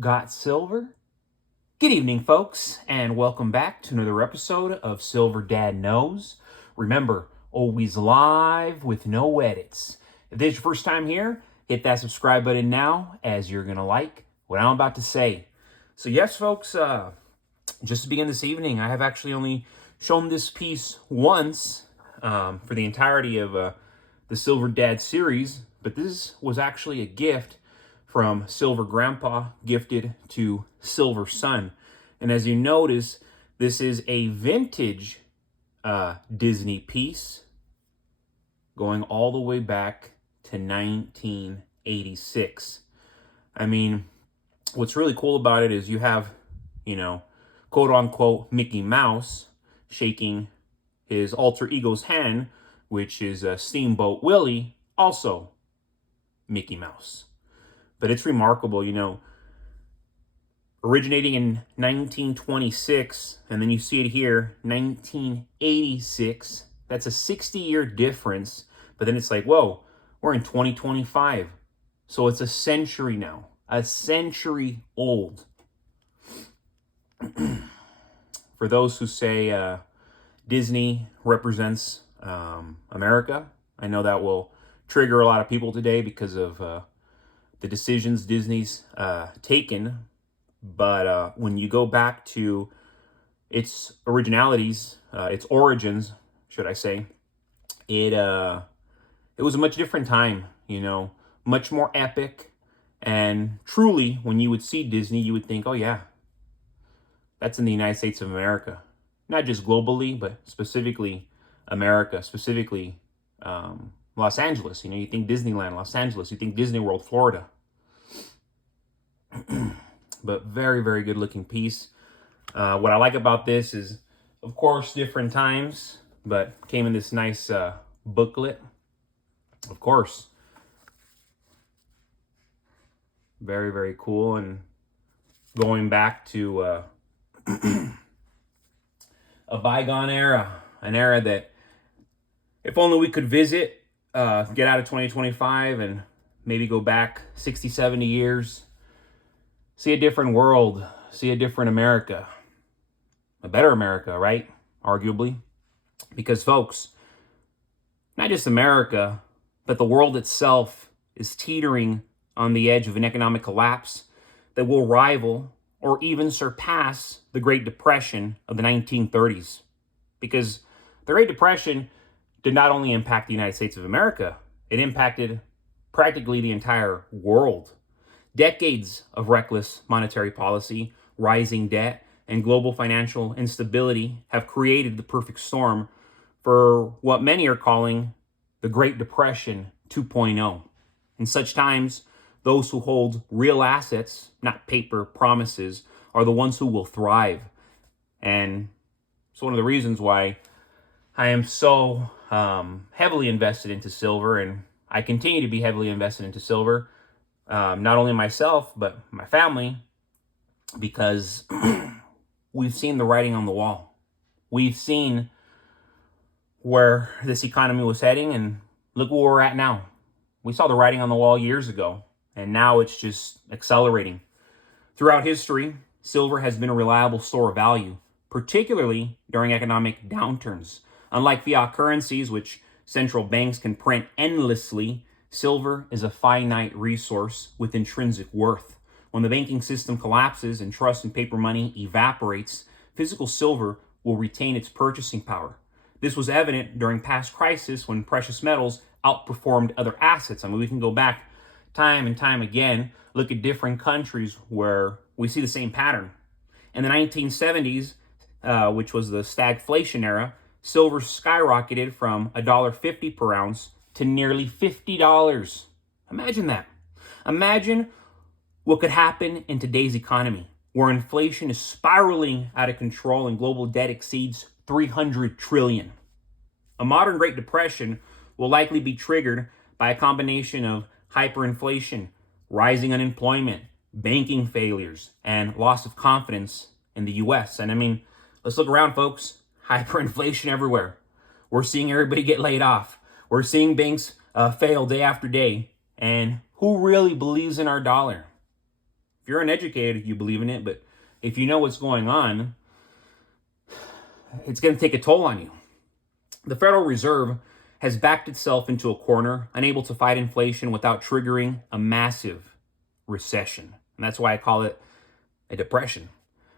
Got silver? Good evening, folks, and welcome back to another episode of Silver Dad Knows. Remember, always live with no edits. If this is your first time here, hit that subscribe button now, as you're going to like what I'm about to say. So yes, folks, just to begin this evening, I have actually only shown this piece once for the entirety of the Silver Dad series, but this was actually a gift from Silver Grandpa gifted to Silver Son. And as you notice, this is a vintage Disney piece going all the way back to 1986. I mean, what's really cool about it is you have, quote unquote, Mickey Mouse shaking his alter ego's hand, which is Steamboat Willie, also Mickey Mouse. But it's remarkable, originating in 1926, and then you see it here, 1986. That's a 60-year difference. But then it's like, whoa, we're in 2025. So it's a century now, a century old. For those who say Disney represents America, I know that will trigger a lot of people today because of the decisions Disney's taken. But when you go back to its originalities, its origins, should I say, it was a much different time, much more epic. And truly, when you would see Disney, you would think, oh yeah, that's in the United States of America. Not just globally, but specifically America, specifically Los Angeles. You think Disneyland, Los Angeles. You think Disney World, Florida. But very, very good looking piece. What I like about this is, of course, different times, but came in this nice booklet. Of course. Very, very cool. And going back to a bygone era, an era that if only we could visit, get out of 2025 and maybe go back 60, 70 years, see a different world, see a different America, a better America, right? Arguably. Because folks, not just America, but the world itself is teetering on the edge of an economic collapse that will rival or even surpass the Great Depression of the 1930s. Because the Great Depression did not only impact the United States of America, it impacted practically the entire world. Decades of reckless monetary policy, rising debt, and global financial instability have created the perfect storm for what many are calling the Great Depression 2.0. In such times, those who hold real assets, not paper promises, are the ones who will thrive. And it's one of the reasons why I am so heavily invested into silver, and I continue to be heavily invested into silver. Not only myself, but my family, because we've seen the writing on the wall. We've seen where this economy was heading, and look where we're at now. We saw the writing on the wall years ago, and now it's just accelerating. Throughout history, silver has been a reliable store of value, particularly during economic downturns. Unlike fiat currencies, which central banks can print endlessly, silver is a finite resource with intrinsic worth. When the banking system collapses and trust in paper money evaporates, physical silver will retain its purchasing power. This was evident during past crises when precious metals outperformed other assets. I mean, we can go back time and time again, look at different countries where we see the same pattern. In the 1970s, which was the stagflation era, silver skyrocketed from $1.50 per ounce to nearly $50. Imagine that. Imagine what could happen in today's economy, where inflation is spiraling out of control and global debt exceeds $300 trillion. A modern Great Depression will likely be triggered by a combination of hyperinflation, rising unemployment, banking failures, and loss of confidence in the U.S. And I mean, let's look around, folks. Hyperinflation everywhere. We're seeing everybody get laid off. We're seeing banks fail day after day. And who really believes in our dollar? If you're uneducated, you believe in it, but if you know what's going on, it's going to take a toll on you. The Federal Reserve has backed itself into a corner, unable to fight inflation without triggering a massive recession. And that's why I call it a depression.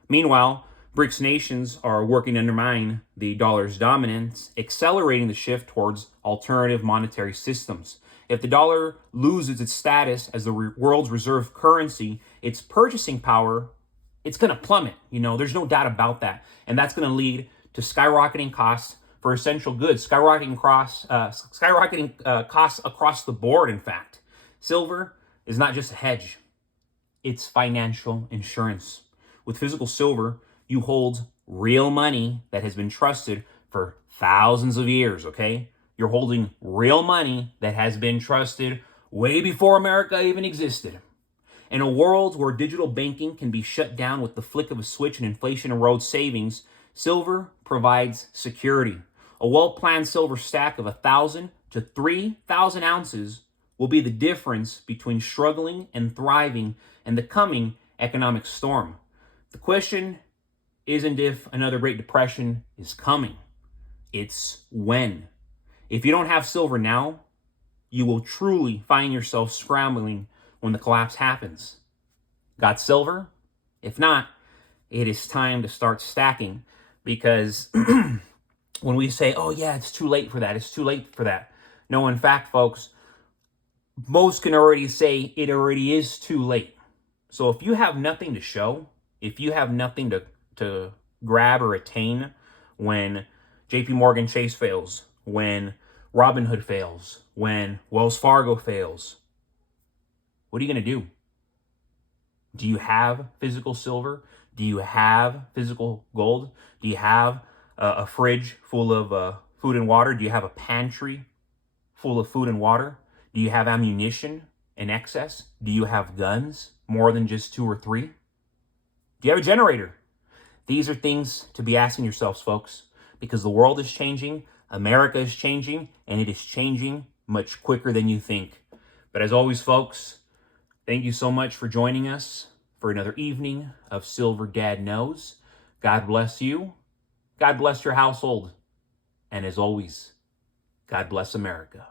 Meanwhile, BRICS nations are working to undermine the dollar's dominance, accelerating the shift towards alternative monetary systems. If the dollar loses its status as the world's reserve currency, its purchasing power, it's going to plummet. There's no doubt about that. And that's going to lead to skyrocketing costs for essential goods, skyrocketing costs across the board, in fact. Silver is not just a hedge. It's financial insurance. With physical silver, you hold real money that has been trusted for thousands of years, okay? You're holding real money that has been trusted way before America even existed. In a world where digital banking can be shut down with the flick of a switch and inflation erodes savings, silver provides security. A well-planned silver stack of 1,000 to 3,000 ounces will be the difference between struggling and thriving in the coming economic storm. The question isn't if another Great Depression is coming. It's when. If you don't have silver now, you will truly find yourself scrambling when the collapse happens. Got silver? If not, it is time to start stacking, because when we say, oh yeah, it's too late for that. No, in fact, folks, most can already say it already is too late. So if you have nothing to show, if you have nothing to grab or attain when JP Morgan Chase fails, when Robinhood fails, when Wells Fargo fails, what are you going to do? Do you have physical silver? Do you have physical gold? Do you have a fridge full of food and water? Do you have a pantry full of food and water? Do you have ammunition in excess? Do you have guns, more than just 2 or 3? Do you have a generator? These are things to be asking yourselves, folks, because the world is changing, America is changing, and it is changing much quicker than you think. But as always, folks, thank you so much for joining us for another evening of Silver Dad Knows. God bless you. God bless your household. And as always, God bless America.